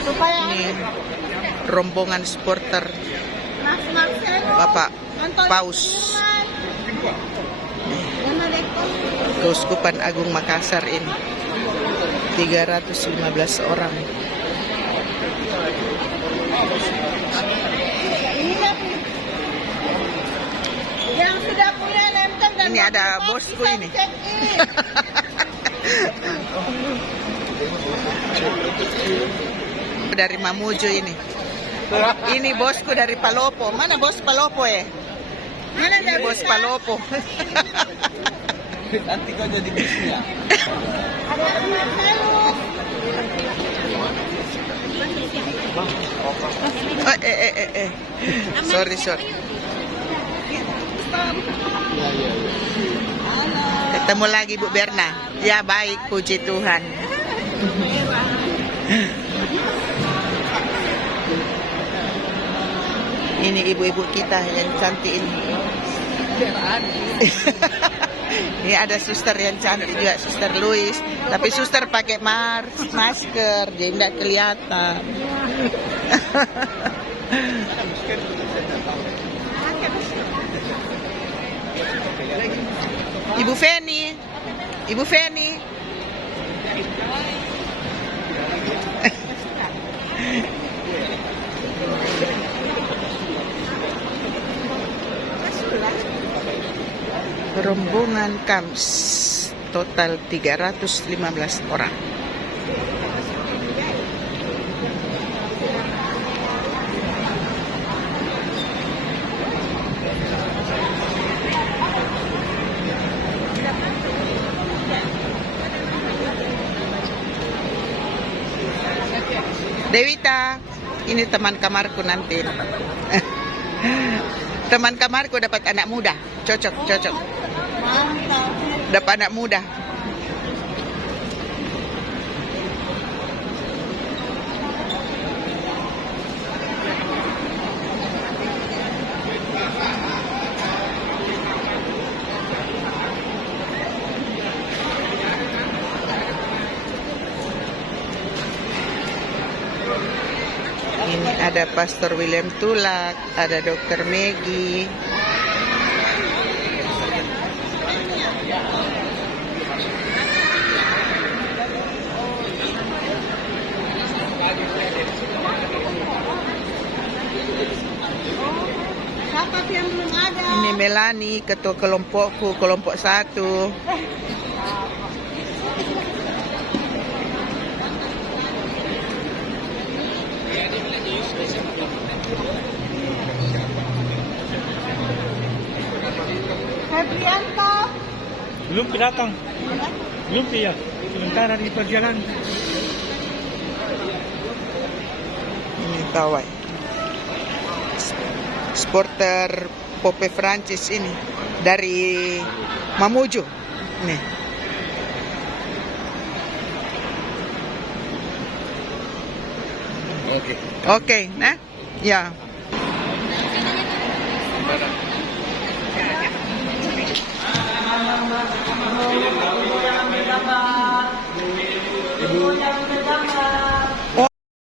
Ini rombongan supporter Bapak Paus Keuskupan Agung Makassar ini 315 orang. Yang sudah punya nonton dan Ini ada bosku ini. Dari Mamuju ini. Ini bosku dari Palopo. Mana bos Palopo ya? mana Ini bos Palopo. Nanti kau jadi bisnya. Sorry. Ketemu lagi Bu Berna. Ya baik, puji Tuhan. Ini ibu-ibu kita yang cantik ini. Ini ada suster yang cantik juga, Suster Louis. Tapi suster pakai masker, jadi tidak kelihatan. Ibu Feni. Rombongan KAMS total 315 orang. Dewita, ini teman kamarku nanti. Teman kamarku dapat anak muda, cocok. Dapat anak muda. Ini ada Pastor William Tulak, ada Dr. Maggie. yang belum ada? Ini Melani, ketua kelompokku, kelompok 1. Febrianto. Belum datang. Belum ya. Sementara di perjalanan. Ini Tawai. Supporter Pope Francis ini dari Mamuju. Nih. Oke, nah. Ya. Ibu